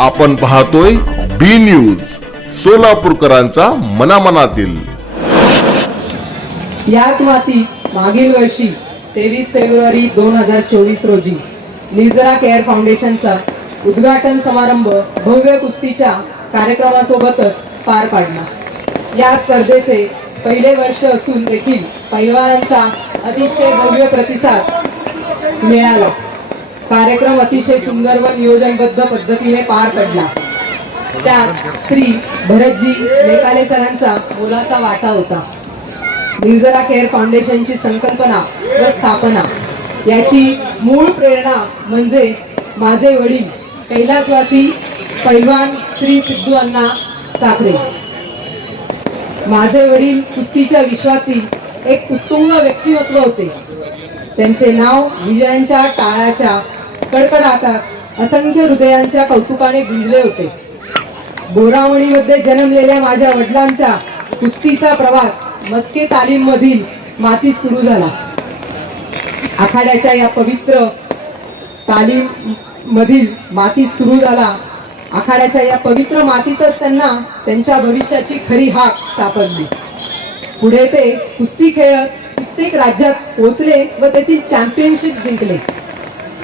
आपण पाहतोय बी न्यूज सोलापूरकरांचा मनामनातील. याच मातीत मागील वर्षी तेवीस फेब्रुवारी दोन हजार चोवीस रोजी निजरा केअर फाउंडेशनचा उद्घाटन समारंभ भव्य कुस्तीच्या कार्यक्रमासोबतच पार पाडला. या स्पर्धेचे पहिले वर्ष असून देखील पैलवानांचा अतिशय भव्य प्रतिसाद मिळाला. कार्यक्रम अतिशय सुंदर व नियोजनबद्ध पद्धतीने पार पडला. त्यात श्री भरतजी मेकाले सरांचा मुलाचा वाटा होता. निर्जरा केअर फाउंडेशनची संकल्पना व स्थापना. याची मूळ प्रेरणा म्हणजे माझे वडील कैलासवासी पैलवान श्री सिद्धू अण्णा साखरे. माझे वडील कुस्तीच्या विश्वातील एक उत्तुंग व्यक्तिमत्व होते. त्यांचे नाव विजयांच्या टाळाच्या कडकडाटात असंख्य हृदयांच्या कौतुकाने गुंजले होते. बोरावणीमध्ये जन्मलेल्या माझ्या वडिलांचा कुस्तीचा प्रवास मस्के तालीम मधील मातीत सुरू झाला. आखाड्याच्या या पवित्र तालीम मधील मातीत सुरू झाला. आखाड्याच्या या पवित्र मातीतच त्यांना त्यांच्या भविष्याची खरी हाक सापडली. पुढे ते कुस्ती खेळत कित्येक राज्यात पोहोचले व तेथील चॅम्पियनशिप जिंकले.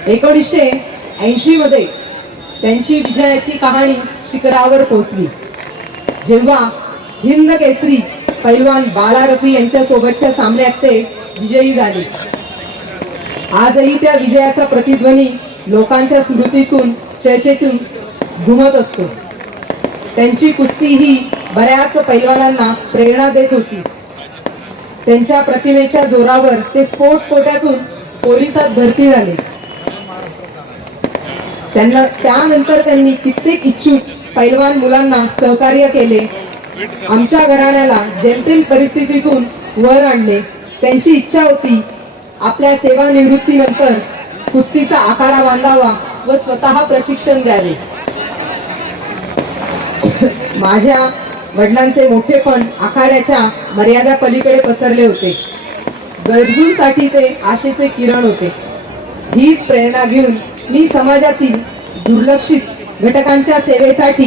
एकोणीसशे ऐंशी मध्ये त्यांची विजयाची कहाणी शिखरावर पोहोचली. जेव्हा हिंद केसरी पैलवान बाला रफी यांच्या सोबतच्या सामन्यात ते विजयी झाले. आजही त्या विजयाचा प्रतिध्वनी लोकांच्या स्मृतीतून चर्चेतून घुमत असतो. त्यांची कुस्ती ही बऱ्याच पैलवानांना प्रेरणा देत होती. त्यांच्या प्रतिमेच्या जोरावर ते स्पोर्ट्स कोट्यातून पोलिसात भरती झाले. त्यांना त्यानंतर त्यांनी कित्येक इच्छुक पैलवान मुलांना सहकार्य केले. आमच्या घराण्याला जेमतेम परिस्थितीतून वर आणले. त्यांची इच्छा होती आपल्या सेवानिवृत्तीनंतर कुस्तीचा आखाडा बांधावा व स्वतः प्रशिक्षण द्यावे. माझ्या वडिलांचे मोठेपण आखाड्याच्या मर्यादा पलीकडे पसरले होते. गरजूंसाठी ते आशेचे किरण होते. हीच प्रेरणा घेऊन मी समाजातील दुर्लक्षित घटकांच्या सेवेसाठी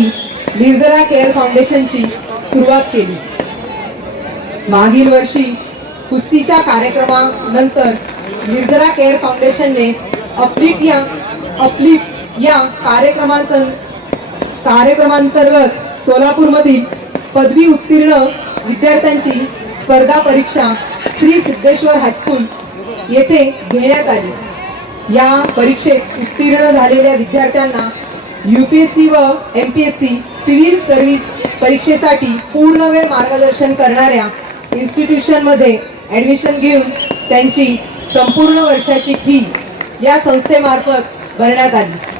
निर्जरा केअर फाउंडेशनची सुरुवात केली. मागील वर्षी कुस्तीच्या कार्यक्रमानंतर निर्जरा केअर फाउंडेशनने अपलिट या अपलिफ्ट या कार्यक्रमांत कार्यक्रमांतर्गत सोलापूरमधील पदवी उत्तीर्ण विद्यार्थ्यांची स्पर्धा परीक्षा श्री सिद्धेश्वर हायस्कूल येथे घेण्यात आली. या परीक्षेत उत्तीर्ण झालेल्या विद्यार्थ्यांना यू पी एस सी व M P S C civil service परीक्षेसाठी पूर्ण वेळ मार्गदर्शन करणाऱ्या इन्स्टिट्यूशनमध्ये ॲडमिशन घेऊन त्यांची संपूर्ण वर्षाची फी या संस्थेमार्फत भरण्यात आली.